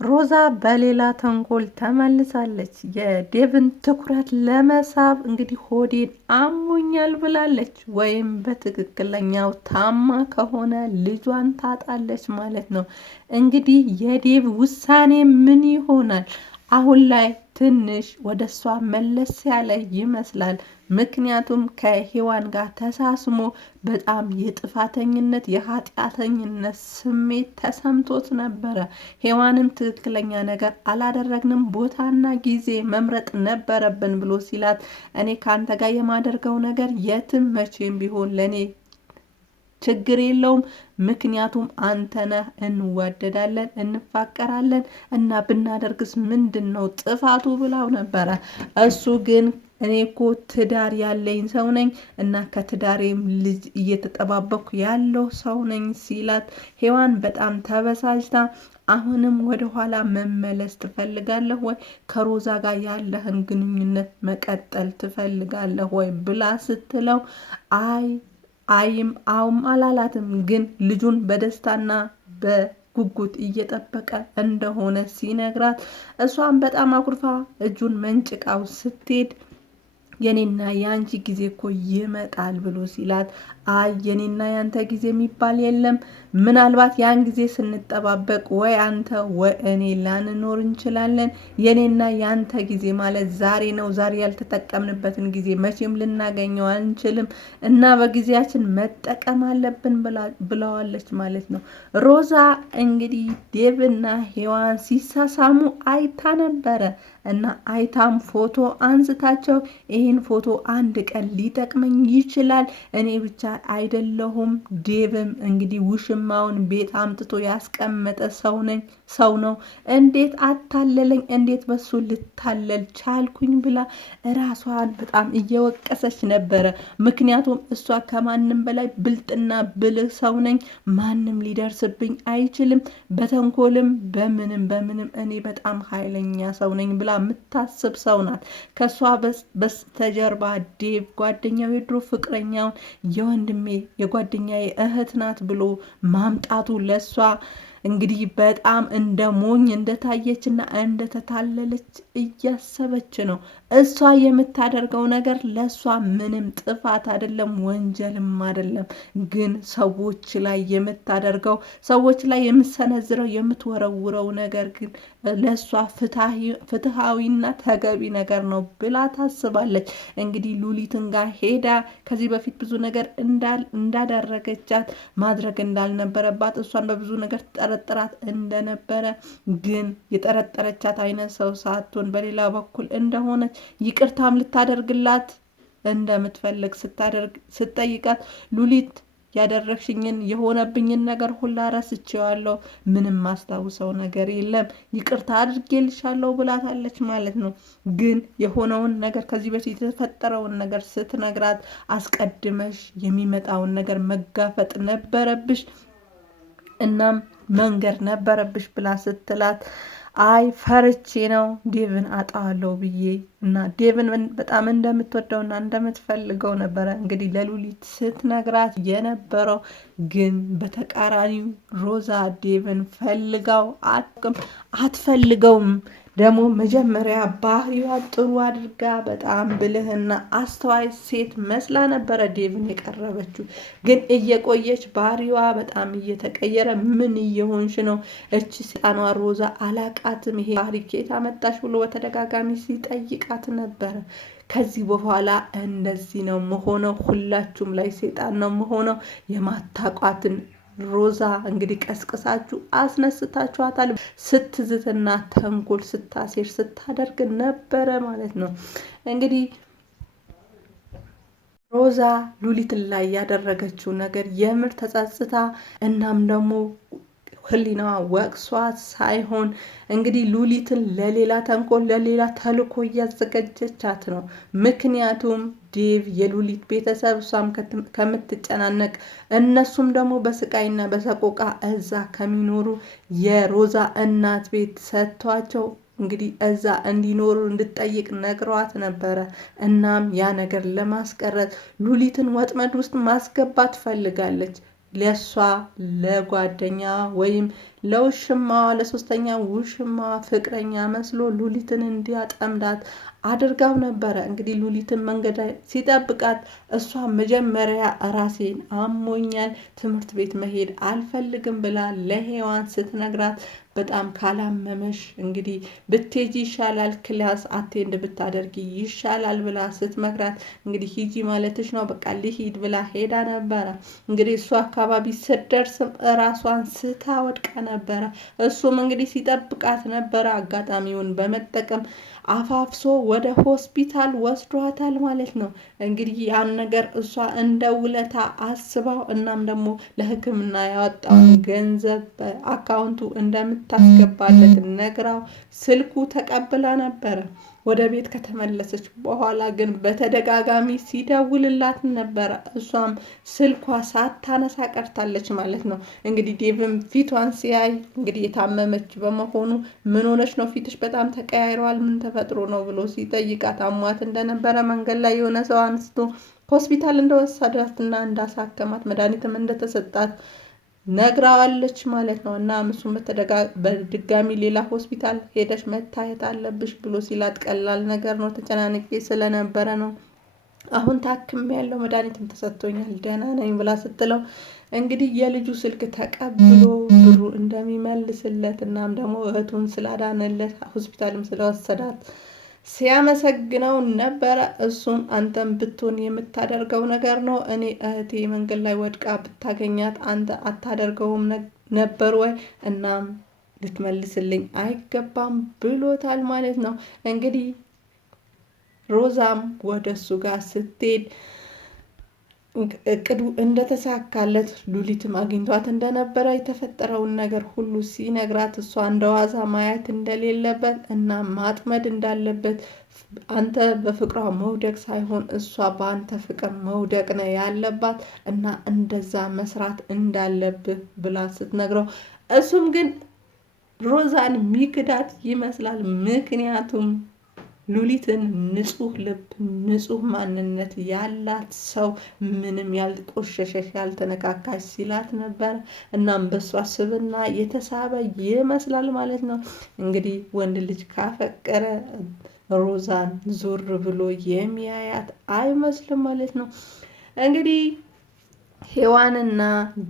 ሮዛ በሌላ ተንኮል ተመልሳለች። የዴቭን ትኩረት ለመሳብ እንግዲህ ሆዴን አሞኛል ብላለች። ወይም በትክክለኛው ታማ ከሆነ ልጇን ታጣለች ማለት ነው። እንግዲህ የዴቭ ውሳኔ ምን ይሆናል? አሁን ላይ ትንሽ ወደ እሷ መለስ ያለ ይመስላል። ምክንያቱም ከሔዋን ጋር ተሳስሞ በጣም የጥፋተኝነት የኃጢአተኝነት ስሜት ተሰምቶት ነበረ። ሔዋንም ትክክለኛ ነገር አላደረግንም፣ ቦታና ጊዜ መምረጥ ነበረብን ብሎ ሲላት እኔ ከአንተ ጋር የማደርገው ነገር የትም መቼም ቢሆን ለእኔ ችግር የለውም። ምክንያቱም አንተነህ እንዋደዳለን፣ እንፋቀራለን እና ብናደርግስ ምንድን ነው ጥፋቱ ብላው ነበረ። እሱ ግን እኔ እኮ ትዳር ያለኝ ሰው ነኝ እና ከትዳሬም ልጅ እየተጠባበኩ ያለው ሰው ነኝ ሲላት ሔዋን በጣም ተበሳጭታ አሁንም ወደኋላ መመለስ ትፈልጋለህ ወይ? ከሮዛ ጋር ያለህን ግንኙነት መቀጠል ትፈልጋለህ ወይ ብላ ስትለው አይም አውም አላላትም። ግን ልጁን በደስታና በጉጉት እየጠበቀ እንደሆነ ሲነግራት እሷን በጣም አኩርፋ እጁን መንጭቃው ስትሄድ የኔና የአንቺ ጊዜ እኮ ይመጣል ብሎ ሲላት የኔና ያንተ ጊዜ የሚባል የለም። ምናልባት ያን ጊዜ ስንጠባበቅ ወይ አንተ ወይ እኔ ላንኖር እንችላለን። የኔና ያንተ ጊዜ ማለት ዛሬ ነው። ዛሬ ያልተጠቀምንበትን ጊዜ መቼም ልናገኘው አንችልም እና በጊዜያችን መጠቀም አለብን ብለዋለች ማለት ነው። ሮዛ እንግዲህ ዴቭና ሔዋን ሲሳሳሙ አይታ ነበረ እና አይታም ፎቶ አንስታቸው ይህን ፎቶ አንድ ቀን ሊጠቅመኝ ይችላል፣ እኔ ብቻ አይደለሁም፣ ዴቭም እንግዲህ ውሽማውን ቤት አምጥቶ ያስቀመጠ ሰው ነው፣ እንዴት አታለለኝ፣ እንዴት በሱ ልታለል ቻልኩኝ ብላ ራሷን በጣም እየወቀሰች ነበረ። ምክንያቱም እሷ ከማንም በላይ ብልጥና ብልህ ሰው ነኝ፣ ማንም ሊደርስብኝ አይችልም፣ በተንኮልም በምንም እኔ በጣም ኃይለኛ ሰው ነኝ ብላ የምታስብ ሰው ናት። ከሷ በስተጀርባ ዴቭ ጓደኛው የድሮ ፍቅረኛውን የወንድሜ የጓደኛዬ እህት ናት ብሎ ማምጣቱ ለሷ እንግዲህ በጣም እንደ ሞኝ እንደታየችና እንደተታለለች እያሰበች ነው። እሷ የምታደርገው ነገር ለእሷ ምንም ጥፋት አይደለም፣ ወንጀልም አይደለም። ግን ሰዎች ላይ የምታደርገው ሰዎች ላይ የምትሰነዝረው የምትወረውረው ነገር ግን ለእሷ ፍትሃዊና ተገቢ ነገር ነው ብላ ታስባለች። እንግዲህ ሉሊትን ጋር ሄዳ ከዚህ በፊት ብዙ ነገር እንዳደረገቻት ማድረግ እንዳልነበረባት እሷን በብዙ ነገር ጠረጥራት እንደነበረ ግን የጠረጠረቻት አይነት ሰው ሳትሆን በሌላ በኩል እንደሆነች ይቅርታም ልታደርግላት እንደምትፈልግ ስትጠይቃት ሉሊት ያደረግሽኝን የሆነብኝን ነገር ሁላ ረስቼዋለሁ፣ ምንም ማስታውሰው ነገር የለም፣ ይቅርታ አድርጌልሻለሁ ብላታለች ማለት ነው። ግን የሆነውን ነገር ከዚህ በፊት የተፈጠረውን ነገር ስትነግራት አስቀድመሽ የሚመጣውን ነገር መጋፈጥ ነበረብሽ፣ እናም መንገር ነበረብሽ ብላ ስትላት ፈርቼ ነው ዴቭን አጣዋለሁ ብዬ እና ዴቭን በጣም እንደምትወደውና እንደምትፈልገው ነበረ እንግዲህ ለሉሊት ስትነግራት የነበረው። ግን በተቃራኒው ሮዛ ዴቭን ፈልጋው አትፈልገውም። ደግሞ መጀመሪያ ባህሪዋ ጥሩ አድርጋ በጣም ብልህና አስተዋይ ሴት መስላ ነበረ ዴቭን የቀረበችው። ግን እየቆየች ባህሪዋ በጣም እየተቀየረ ምን እየሆንሽ ነው? እቺ ሰይጣኗ ሮዛ አላቃትም፣ ይሄ ባህሪ ከየት አመጣሽ ብሎ በተደጋጋሚ ሲጠይቃት ነበረ። ከዚህ በኋላ እንደዚህ ነው መሆነው፣ ሁላችሁም ላይ ሰይጣን ነው መሆነው፣ የማታቋትን ሮዛ እንግዲህ ቀስቅሳችሁ አስነስታችኋታል። ስትዝትና ተንኮል ስታሴር ስታደርግ ነበረ ማለት ነው። እንግዲህ ሮዛ ሉሊት ላይ ያደረገችው ነገር የምር ተጸጽታ እናም ደግሞ ህሊናዋ ወቅሷት ሳይሆን እንግዲህ ሉሊትን ለሌላ ተንኮል ለሌላ ተልኮ እያዘጋጀቻት ነው። ምክንያቱም ዴቭ የሉሊት ቤተሰብ እሷም ከምትጨናነቅ እነሱም ደግሞ በስቃይና በሰቆቃ እዛ ከሚኖሩ የሮዛ እናት ቤት ሰጥቷቸው እንግዲህ እዛ እንዲኖሩ እንድጠይቅ ነግሯት ነበረ። እናም ያ ነገር ለማስቀረት ሉሊትን ወጥመድ ውስጥ ማስገባት ፈልጋለች። ለሷ ለጓደኛ ወይም ለውሽማዋ ለሶስተኛ ውሽማዋ ፍቅረኛ መስሎ ሉሊትን እንዲያጠምዳት አድርጋው ነበረ። እንግዲህ ሉሊትን መንገድ ሲጠብቃት እሷ መጀመሪያ ራሴን አሞኛል፣ ትምህርት ቤት መሄድ አልፈልግም ብላ ለሔዋን ስትነግራት በጣም ካላመመሽ እንግዲህ ብትሄጂ ይሻላል፣ ክላስ አቴንድ ብታደርጊ ይሻላል ብላ ስትመክራት እንግዲህ ሂጂ ማለትሽ ነው፣ በቃ ልሂድ ብላ ሄዳ ነበረ። እንግዲህ እሱ አካባቢ ስትደርስም ራሷን ስታወድቃ ነበረ። እሱም እንግዲህ ሲጠብቃት ነበረ። አጋጣሚውን በመጠቀም አፋፍሶ ወደ ሆስፒታል ወስዷታል ማለት ነው። እንግዲህ ያን ነገር እሷ እንደ ውለታ አስባው እናም ደግሞ ለሕክምና ያወጣውን ገንዘብ በአካውንቱ እንደምታስገባለት ነግራው ስልኩ ተቀብላ ነበረ። ወደ ቤት ከተመለሰች በኋላ ግን በተደጋጋሚ ሲደውልላት ነበረ። እሷም ስልኳ ሳታነሳ ቀርታለች ማለት ነው። እንግዲህ ዴቭም ፊቷን ሲያይ እንግዲህ የታመመች በመሆኑ ምን ሆነች ነው ፊትሽ በጣም ተቀያይሯል፣ ምን ተፈጥሮ ነው ብሎ ሲጠይቃት አሟት እንደነበረ መንገድ ላይ የሆነ ሰው አንስቶ ሆስፒታል እንደወሰዳትና እንዳሳከማት መድኃኒትም እንደተሰጣት ነግራዋለች ማለት ነው። እና እሱም በድጋሚ ሌላ ሆስፒታል ሄደሽ መታየት አለብሽ ብሎ ሲላት ቀላል ነገር ነው ተጨናንቄ ስለነበረ ነው፣ አሁን ታክም ያለው መድኃኒትም ተሰጥቶኛል ደህና ነኝ ብላ ስትለው እንግዲህ የልጁ ስልክ ተቀብሎ ብሩ እንደሚመልስለት እናም ደግሞ እህቱን ስላዳነለት ሆስፒታልም ስለወሰዳት ሲያመሰግነው ነበረ። እሱም አንተም ብትሆን የምታደርገው ነገር ነው፣ እኔ እህቴ መንገድ ላይ ወድቃ ብታገኛት አንተ አታደርገውም ነበር ወይ? እናም ልትመልስልኝ አይገባም ብሎታል ማለት ነው። እንግዲህ ሮዛም ወደ እሱ ጋር ስትሄድ እቅዱ እንደተሳካለት ሉሊትም አግኝቷት እንደነበረ የተፈጠረውን ነገር ሁሉ ሲነግራት እሷ እንደዋዛ ማየት እንደሌለበት እና ማጥመድ እንዳለበት አንተ በፍቅሯ መውደቅ ሳይሆን እሷ በአንተ ፍቅር መውደቅ ነው ያለባት እና እንደዛ መስራት እንዳለብህ ብላ ስትነግረው እሱም ግን ሮዛን ሚክዳት ይመስላል። ምክንያቱም ሉሊትን ንጹህ ልብ ንጹህ ማንነት ያላት ሰው ምንም ያልቆሸሸሽ ያልተነካካሽ ሲላት ነበር። እናም በሷ ስብና የተሳበ ይመስላል ማለት ነው። እንግዲህ ወንድ ልጅ ካፈቀረ ሮዛን ዞር ብሎ የሚያያት አይመስልም ማለት ነው። እንግዲህ ሔዋንና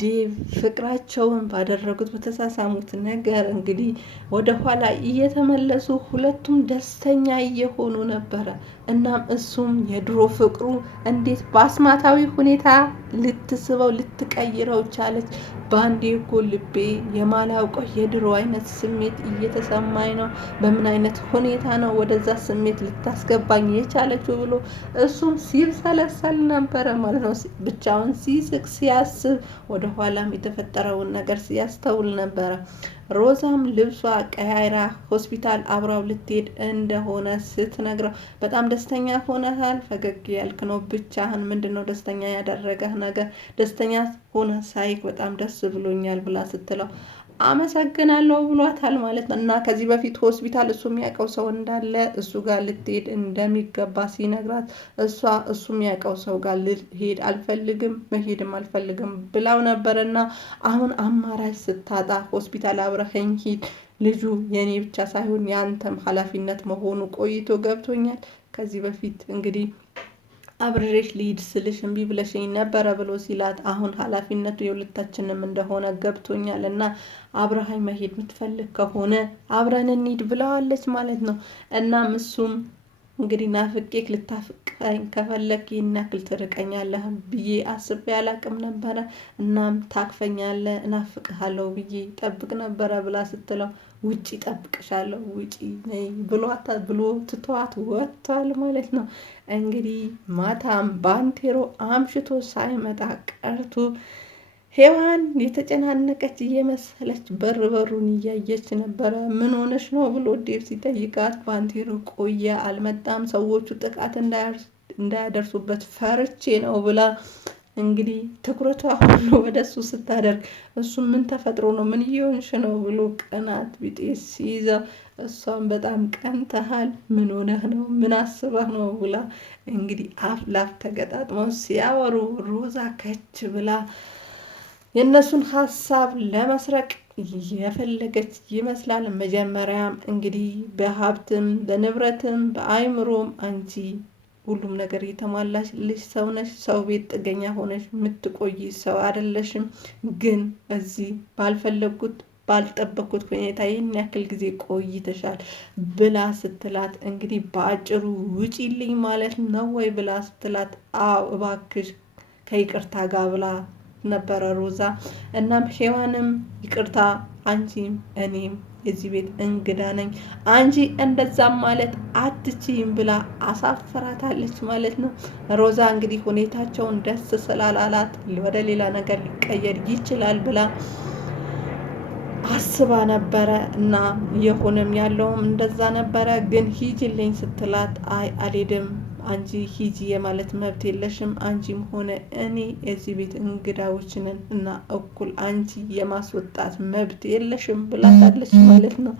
ዴቭ ፍቅራቸውን ባደረጉት በተሳሳሙት ነገር እንግዲህ ወደ ኋላ እየተመለሱ ሁለቱም ደስተኛ እየሆኑ ነበረ። እናም እሱም የድሮ ፍቅሩ እንዴት በአስማታዊ ሁኔታ ልትስበው ልትቀይረው ቻለች። በአንዴ እኮ ልቤ የማላውቀው የድሮ አይነት ስሜት እየተሰማኝ ነው፣ በምን አይነት ሁኔታ ነው ወደዛ ስሜት ልታስገባኝ የቻለችው ብሎ እሱም ሲብሰለሰል ነበረ ማለት ነው። ብቻውን ሲስቅ ሲያስብ ወደ ኋላም የተፈጠረውን ነገር ሲያስተውል ነበረ። ሮዛም ልብሷ ቀያይራ ሆስፒታል አብራው ልትሄድ እንደሆነ ስትነግረው በጣም ደስተኛ ሆነሃል፣ ፈገግ ያልክ ነው፣ ብቻህን ምንድነው ደስተኛ ያደረገህ ነገር? ደስተኛ ሆነ ሳይክ በጣም ደስ ብሎኛል ብላ ስትለው አመሰግናለሁ ብሏታል ማለት ነው። እና ከዚህ በፊት ሆስፒታል እሱ የሚያውቀው ሰው እንዳለ እሱ ጋር ልትሄድ እንደሚገባ ሲነግራት እሱ የሚያውቀው ሰው ጋር ልሄድ አልፈልግም መሄድም አልፈልግም ብላው ነበር። እና አሁን አማራጭ ስታጣ ሆስፒታል አብረኸኝ ሂድ፣ ልጁ የኔ ብቻ ሳይሆን የአንተም ኃላፊነት መሆኑ ቆይቶ ገብቶኛል። ከዚህ በፊት እንግዲህ አብሬሽ ልሂድ ስልሽ እምቢ ብለሽኝ ነበረ ብሎ ሲላት አሁን ኃላፊነቱ የሁለታችንም እንደሆነ ገብቶኛል እና አብረሃኝ መሄድ የምትፈልግ ከሆነ አብረን እንሂድ ብለዋለች ማለት ነው። እናም እሱም እንግዲህ ናፍቄክ ልታፍቀኝ ከፈለክ ይህን ያክል ትርቀኛለህ ብዬ አስቤ አላቅም ነበረ። እናም ታቅፈኛለህ እናፍቅሃለሁ ብዬ ጠብቅ ነበረ ብላ ስትለው ውጪ ጠብቅሻለሁ ውጪ ነይ ብሎ ትቷት ወጥቷል ማለት ነው። እንግዲህ ማታም ባንቴሮ አምሽቶ ሳይመጣ ቀርቶ ሔዋን የተጨናነቀች እየመሰለች በሩን እያየች ነበረ። ምን ሆነች ነው ብሎ ዴቭ ሲጠይቃት ባንቴሮ ቆየ አልመጣም፣ ሰዎቹ ጥቃት እንዳያደርሱበት ፈርቼ ነው ብላ እንግዲህ ትኩረቷ ሁሉ ወደ እሱ ስታደርግ እሱ ምን ተፈጥሮ ነው ምን እየሆንሽ ነው ብሎ ቅናት ቢጤ ሲይዘው እሷም በጣም ቀንተሃል፣ ምን ሆነህ ነው ምን አስበህ ነው ብላ እንግዲህ አፍ ላፍ ተገጣጥመው ሲያወሩ ሮዛ ከች ብላ የእነሱን ሀሳብ ለመስረቅ የፈለገች ይመስላል። መጀመሪያም እንግዲህ በሀብትም በንብረትም በአይምሮም አንቺ ሁሉም ነገር የተሟላልሽ ሰው ነሽ። ሰው ቤት ጥገኛ ሆነሽ የምትቆይ ሰው አይደለሽም። ግን እዚህ ባልፈለግኩት ባልጠበቅኩት ሁኔታ ይህን ያክል ጊዜ ቆይተሻል ብላ ስትላት እንግዲህ በአጭሩ ውጪልኝ ማለት ነው ወይ ብላ ስትላት አዎ እባክሽ ከይቅርታ ጋር ብላ ነበረ ሮዛ። እናም ሔዋንም ይቅርታ አንቺም እኔም የዚህ ቤት እንግዳ ነኝ፣ አንቺ እንደዛም ማለት አትችይም ብላ አሳፍራታለች ማለት ነው። ሮዛ እንግዲህ ሁኔታቸውን ደስ ስላላላት ወደ ሌላ ነገር ሊቀየር ይችላል ብላ አስባ ነበረ እና የሆነም ያለውም እንደዛ ነበረ። ግን ሂጂልኝ ስትላት አይ አልሄድም፣ አንቺ ሂጂ የማለት መብት የለሽም፣ አንቺም ሆነ እኔ የዚህ ቤት እንግዳዎች ነን እና እኩል አንቺ የማስወጣት መብት የለሽም ብላታለች ማለት ነው።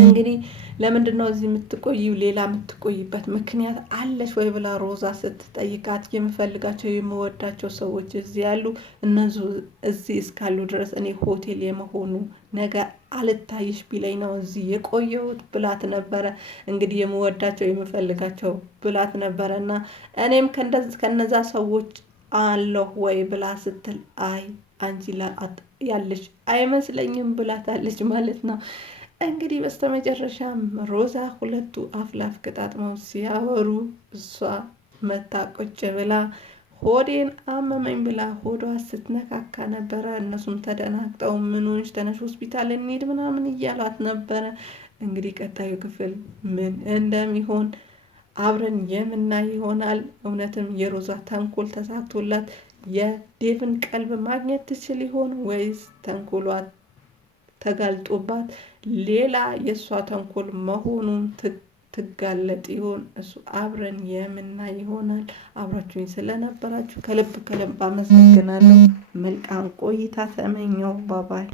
እንግዲህ ለምንድን ነው እዚህ የምትቆይው? ሌላ የምትቆይበት ምክንያት አለች ወይ ብላ ሮዛ ስትጠይቃት የምፈልጋቸው የምወዳቸው ሰዎች እዚህ ያሉ፣ እነሱ እዚህ እስካሉ ድረስ እኔ ሆቴል የመሆኑ ነገር አልታይሽ ቢለኝ ነው እዚህ የቆየሁት ብላት ነበረ። እንግዲህ የምወዳቸው የምፈልጋቸው ብላት ነበረ እና እኔም ከነዛ ሰዎች አለሁ ወይ ብላ ስትል አይ አንቺ ያለሽ አይመስለኝም ብላታለች ማለት ነው። እንግዲህ በስተመጨረሻም ሮዛ ሁለቱ አፍላፍ ገጣጥመው ሲያወሩ እሷ መታ ቁጭ ብላ ሆዴን አመመኝ ብላ ሆዷ ስትነካካ ነበረ። እነሱም ተደናግጠው ምን ሆንሽ? ተነሽ ሆስፒታል እንሂድ ምናምን እያሏት ነበረ። እንግዲህ ቀጣዩ ክፍል ምን እንደሚሆን አብረን የምናይ ይሆናል። እውነትም የሮዛ ተንኮል ተሳክቶላት የዴቭን ቀልብ ማግኘት ትችል ይሆን ወይስ ተንኮሏ ተጋልጦባት ሌላ የእሷ ተንኮል መሆኑን ትጋለጥ ይሆን? እሱ አብረን የምናይ ይሆናል። አብራችሁኝ ስለነበራችሁ ከልብ አመሰግናለሁ። መልካም ቆይታ ተመኘው። ባባይ